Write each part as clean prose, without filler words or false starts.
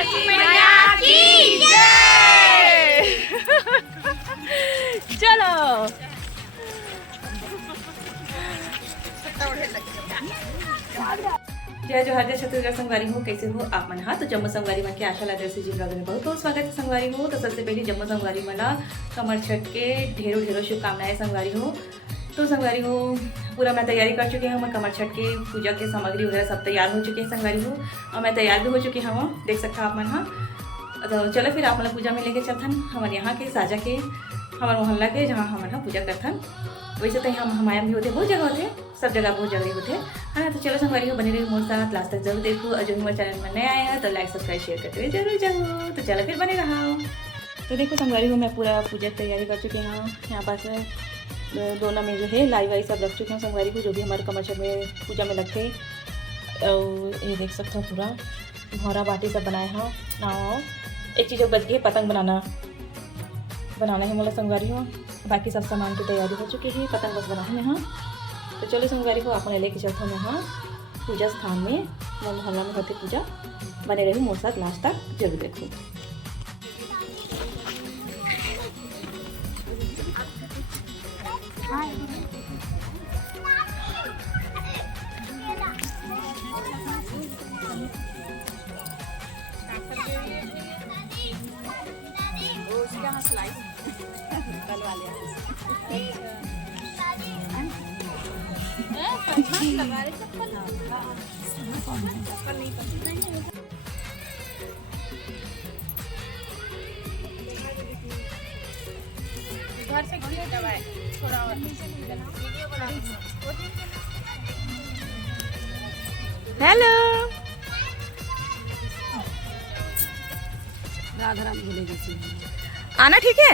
लक्ष्मी मैया की जय। चलो जय जोहार जय छत्तीसगढ़ संगवारी हो, कैसे हो आप मन? हाँ तो जम्मू संगवारी मन के आशा ला जैसे जी ब्लॉग में बहुत बहुत स्वागत है संगवारी हो। तो सबसे पहले जम्मू संगवारी मन कमर छठ के ढेरों ढेरों शुभकामनाएं संगवारी हो। तो संगवारी हो पूरा मैं तैयारी कर चुकी हूँ। मैं कमर छठ के पूजा के सामग्री वगैरह सब तैयार हो चुके हैं संगवारी हो, और मैं तैयार भी हो चुकी हूँ, देख सकता आप मन। हाँ तो चलो फिर आप मतलब पूजा में लेके चलथन हमारे यहाँ के साजा के हमारे मोहल्ला के जहाँ हम पूजा करथन। वैसे तो हम हमारे भी होते बहुत जगह होते, सब जगह बहुत जगह होते है ना। तो चलो संगवारी हो बने रही मोर साथ लास्ट तक जरूर देखो, और जो हमारे चैनल में नया आया है तो लाइक सब्सक्राइब शेयर करते हुए जरूर जाओ। तो चलो फिर बने रहा। तो देखो संगवारी हो मैं पूरा पूजा की तैयारी कर चुकी हूँ। यहाँ पास दोनों में जो है लाई वाई सब रख चुके हैं संगवारी को, जो भी हमारे कमर छठ में पूजा में लगते। और ये देख सकते हो पूरा भौरा बाटी सब बनाए हैं ना। एक चीज़ बच गई है, पतंग बनाना है मोला संगवारी हो। बाकी सब सामान की तैयारी हो चुकी है, पतंग बस बनाने में। हाँ तो चलो संगवारी को अपने लेके चलता हूँ यहाँ पूजा स्थान में, मोर मोहल्ला में होती पूजा। बने रही मोर साथ लास्ट तक जरूर देखो। घर से घी दबाए थोड़ा और हेलो राघराम बोले जैसे आना ठीक है।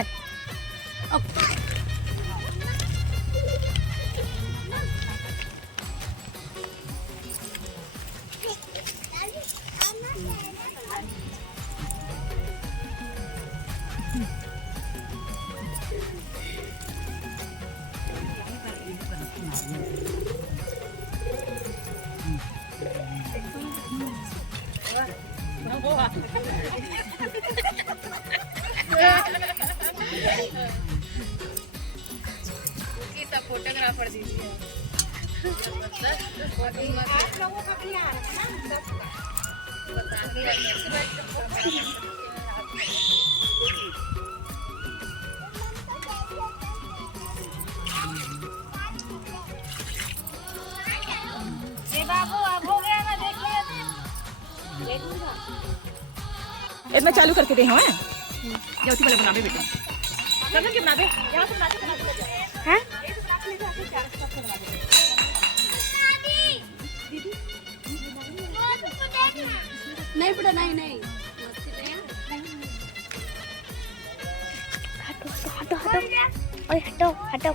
फोटोग्राफर दीजिए आप लोगों का भी आ रहा है ना। बाबू अब हो गया ना, देखिए मैं चालू करके दे हाँ क्या उसी वाले बना दे बेटे, चलो कि बना दे यहाँ से बना दे हैं। नहीं बेटा नहीं हटो ओए हटो हटो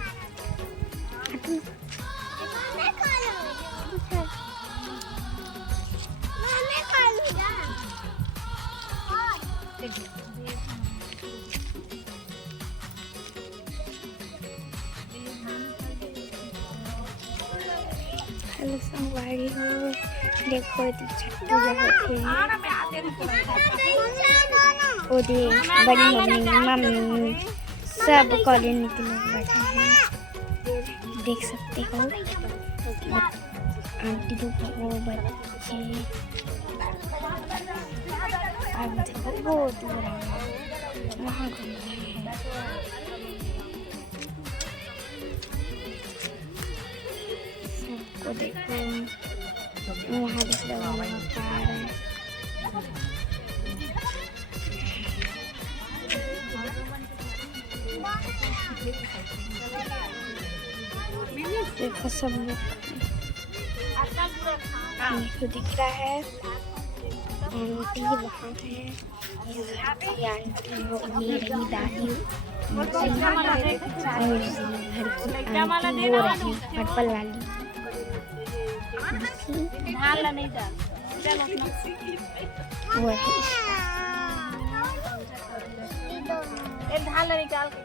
हेलो संगवारी हो, देखो छठ पूजा होती है। वो दे बड़ी मम्मी सब कॉलोनी के लोग बैठे हैं, देख सकते हो। आंटी लोग वो बच्चे अब देखो वो दूर वहाँ घूम रहे हैं। सबको देखो वहाँ दिख रहा है, वहाँ पहाड़ है। देखो सब लोग को दिख रहा है। आंटी वहाँ है, ये आंटी ये रही दादी और घर की आंटी वो रही पर्पल वाली। वो है निकाल के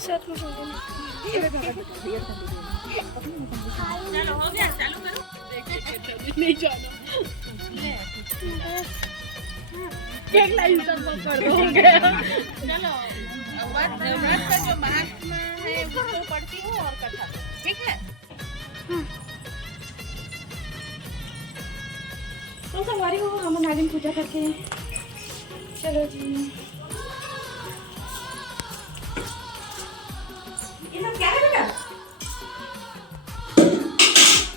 साथ में चलो हो गया, चालू करो। नहीं जाना केक लाइन तक कर दो, हो गया। चलो व्रत का जो महात्मा है उसको पढ़ती हूँ और कथा, ठीक है। तो संगवारी हो हम नागिन पूजा करके चलो जी। ये सब क्या है बेटा?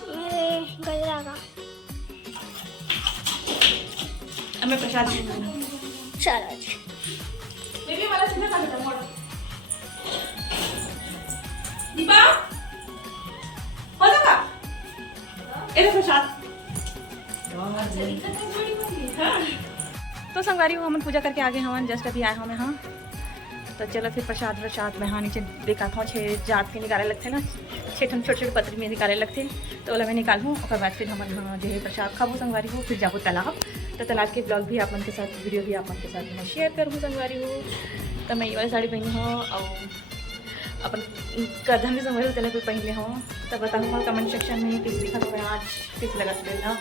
ये गजरा का हमें प्रसाद देना। चलो जी। बेबी वाला सीधा कर देता मोड़। दीपा हो जाएगा? ये प्रसाद। हाँ। तो संगवारी हो हम पूजा करके आगे हम जस्ट अभी आए हमें। हाँ तो चलो फिर प्रसाद में हाँ नीचे देखा था 6 जात के निकाले लगते ना, 6 छोटे छोटे पत्री में निकाले लगते, तो वाला मैं निकालूँ और बाद फिर हम हाँ जो है प्रसाद खाबो संगवारी हो, फिर जाबो तालाब। तो तालाब के ब्लॉग भी आप मन के साथ, वीडियो भी आप मन के साथ मैं शेयर करूँ संगवारी हो। तो मैं ये वाली साड़ी पहनी हूँ और अपन करधा में संगवारी हो तले कोई पहले हो, तो बताऊँगा कमेंट सेक्शन में किस दिखा तो मैं आज किस लगा देना।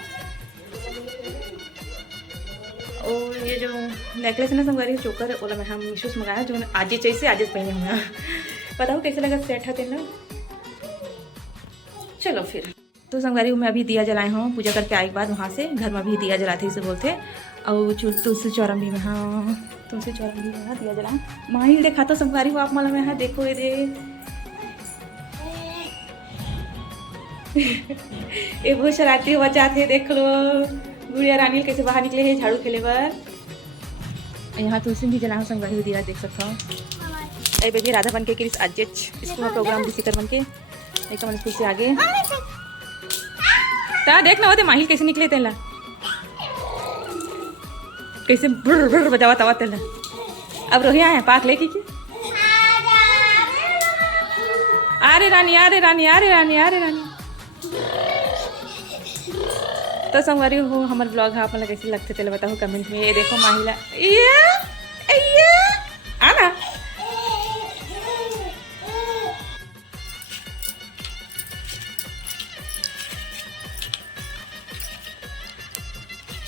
और ये जो नेकलेस है ना संगवारी चोकर ओला मैं हम मीशो से मंगाया, जो आज चाहिए आज पहने हुए। बताओ कैसे लगा, सेट है तेना। चलो फिर तो संगवारी मैं अभी दिया जलाए हूँ पूजा करके आए के बाद, वहाँ से घर में भी दिया जलाते इसे बोलते। और तुलसी चौरंगी में हाँ तुलसी चौरंगी में हाँ दिया जलाए। माहिल देखा तो संगवारी हो आप माला में हाँ देखो ये दे ये बहुत शरारती बच्चा थे, देख लो गुड़िया रानी कैसे बाहर निकले हैं झाड़ू खेले पर। यहाँ तुलसी भी जला संगवारी हो दिया देख सकता हूँ। अरे बेबी राधा बन के किस आज स्कूल में प्रोग्राम भी कर बन के एक तो स्कूल से आगे ता देख ना होते माहिल कैसे निकले तेला, कैसे बुर बुर बजावा तवा तेला। अब रोहिया है पाक लेके की अरे रानी अरे रानी अरे रानी अरे रानी। तो संगवारी हो हमारे ब्लॉग है आप लोग कैसे लगते चले बताओ कमेंट में। ये देखो माहिला ये आना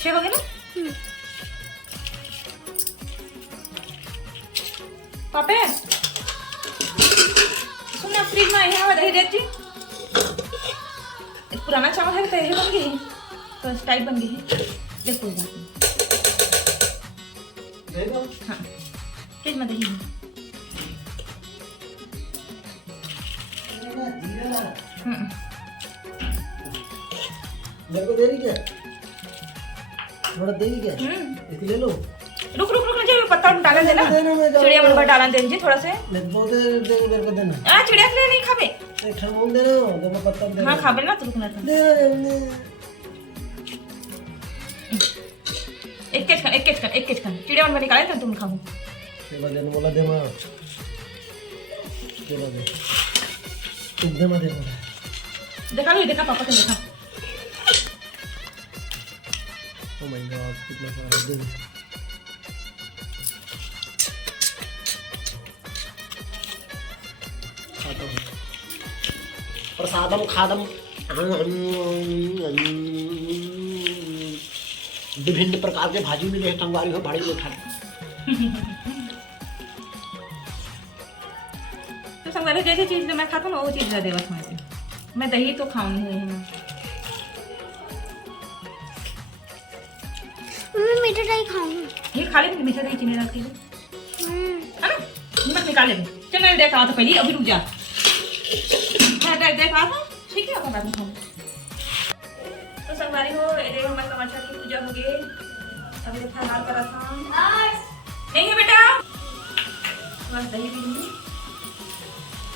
छे हो गए ना पापे सुनना फ्रिज में यहाँ दही देती पुराना चावल है तो ये बन गई तो स्टाइल बन गई है ये कोई बात नहीं। हाँ फ्रिज में दही मेरे को दे रही क्या? थोड़ा देगी क्या? एक ले लो। रुक रुक रुक मुझे पत्ता डालन देना, चिड़िया मन पर डालन देंगे थोड़ा से। मेरे को दे मेरे को देना। आ चिड़िया के लिए नहीं खाबे। एक ठमोन देना तो मैं पत्ता दे। हाँ खाबे ना तो रुकना था। एक केच खान चिड़िया मन पर निकाले तो तुम खाओ। चला देने वाला दे मां। चला दे। तुम दे मां दे मां। देखा लो देखा पापा को देखा। ओ माय गॉड कितना सारा दे। प्रसादम खादम विभिन्न प्रकार के भाजी मिले संगवारी हो बड़ी उठा। तो संगवारी जैसी चीज मैं खाता हूँ वो चीज दे बस मैं दही तो खाऊंगी। मैं मीठा दही खाऊंगी। ये खा ले मीठा दही चीनी डाल के है ना, नमक निकाल ले। चल मैं देखा तो पहले अभी रुक जा मैं देखा था ठीक है अब बाद में खाऊंगी। तो संगवारी हो ये हमारे कमाचा की पूजा हो गई। अभी फरहार करा था नहीं है बेटा बस दही भी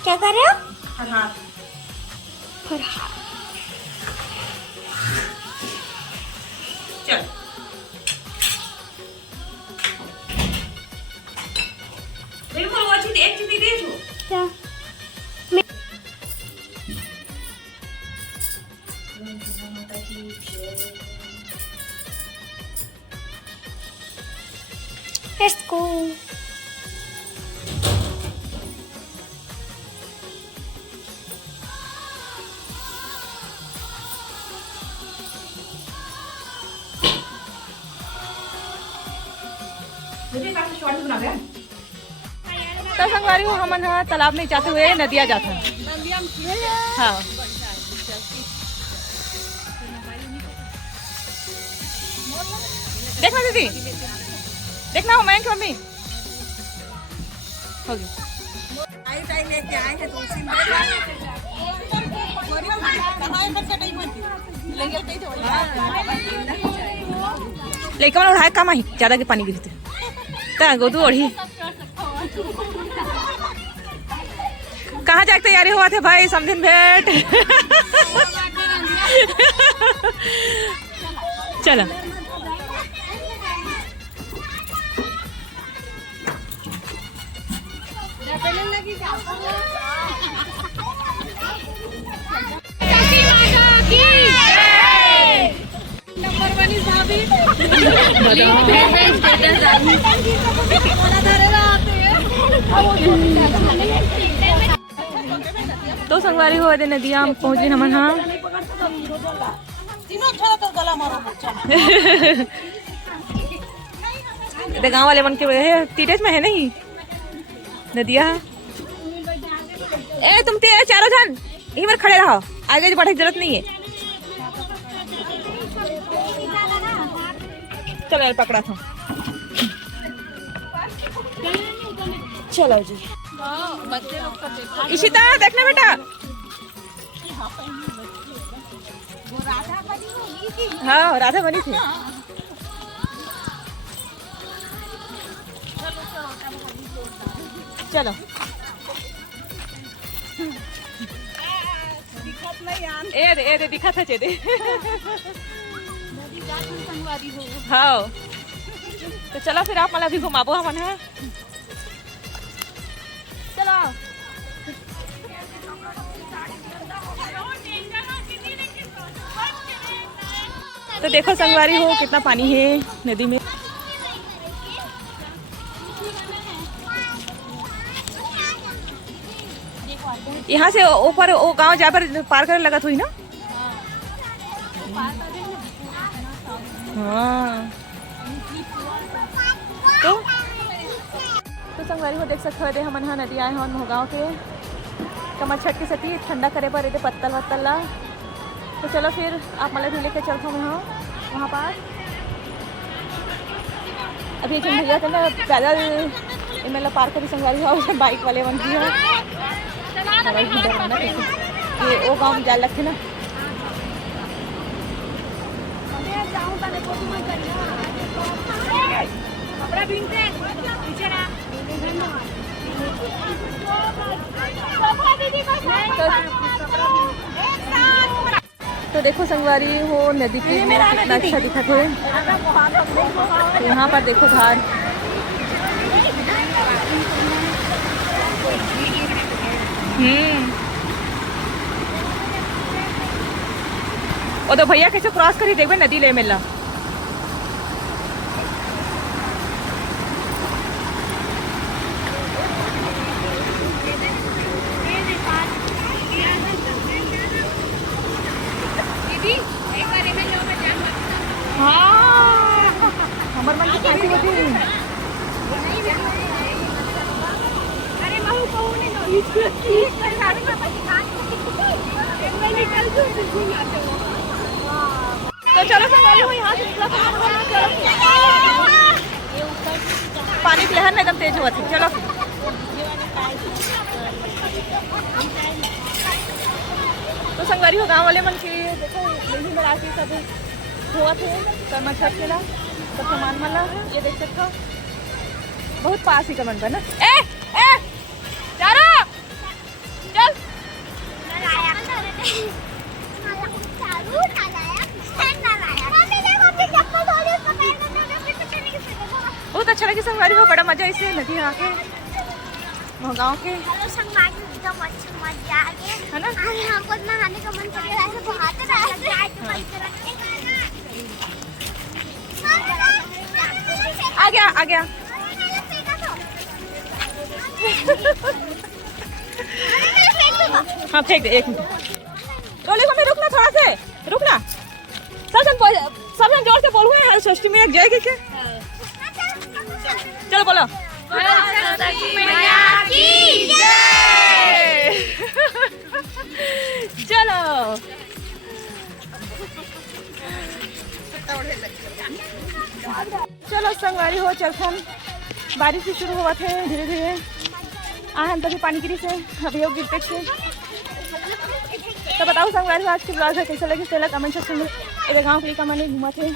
क्या कर रहे हो? फरहार फरहार। चल बिल्कुल वो चीज एक चीज दे दो क्या? Let's go. तो संगवारी हो हमन हा तालाब में जाते हुए नदिया जाते हैं। हाँ देखना दीदी, देखना हो मैं मम्मी होगी। लेकिन उड़ाए कम आई ज्यादा के पानी गिरते गोदू ओढ़ी। कहाँ जाके तैयारी हुआ थे भाई समझिन भेंट। चलो तो संगवारी हो दे नदिया पहुंच गई हमन हाँ। गाँव वाले मन के तीरथ में है नहीं नदिया। ए तुम चारों जन यहीं पर खड़े रहो, आगे बढ़ने की जरूरत नहीं है। चलो यार पकड़ा था। चलो जी इशिता देखना बेटा। हाँ राधा बनी थी। चलो ए दे दिखा था चेदे। हाँ तो चलो फिर आप मला भी घुमाबो हमन है। चलो तो देखो संगवारी हो कितना पानी है नदी में। यहाँ से ऊपर वो गांव जा पर पार कर लगा हुई ना। हाँ तो संगवारी हो देख सकते हो हमन हाँ नदी आए हैं गाँव के कमर छठ के सती ठंडा करे पर पत्तल वत्तल ला। तो चलो फिर आप मतलब भी लेके चलता हूँ वहाँ पास। अभी एक भैया थे ना पैदल मतलब पार करी संगवारी हो बाइक वाले बन गई है। ये वो गाँव में जाल लगते ना। तो देखो संगवारी हो नदी के कितना अच्छा दिखा थे। तो यहाँ पर देखो धार ओ तो भैया कैसे क्रॉस करी देखबे नदी ले मिला। हाँ हमार मन की कैसी होती तो चलो यहाँ से पानी की लहर एकदम तेज हुआ थी। चलो तो संगवारी हो गाँव वाले मन की देखो यही में राशि सब हुआ थे कर्मा छठ के ला सब सामान वाला ये देख सकते हो बहुत पास ही कमन पर ना। ए चारो चल बहुत अच्छा लगे संगवारी हो। बड़ा मजा इसे नदी आके गाँव के है ना। हमको नहाने का मन कर रहा है बहाते आ गया हाँ फेंक दे। एक मिनट रोली मम्मी रुकना थोड़ा से रुकना। सब जन जोर से बोल हुए हर षष्ठी में जाएगी क्या। चलो बोलो चलो संगवारी हो चलथन बारिश भी शुरू हुआ थे धीरे धीरे आहन तभी पानी गिरी से अभी हो गिरते छे तो बताओ संगवारी आज के ब्लॉग है कैसे लगे तेला कमेंट सेक्शन में इधर गाँव के लिए मैंने घूमा थे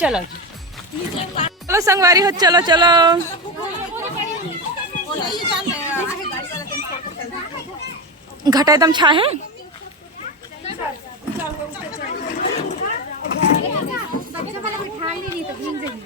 चलो चलो संगवारी हो चलो चलो घटा एकदम छा है बच्चा वाला बिठा नहीं तो भींग जाएगी।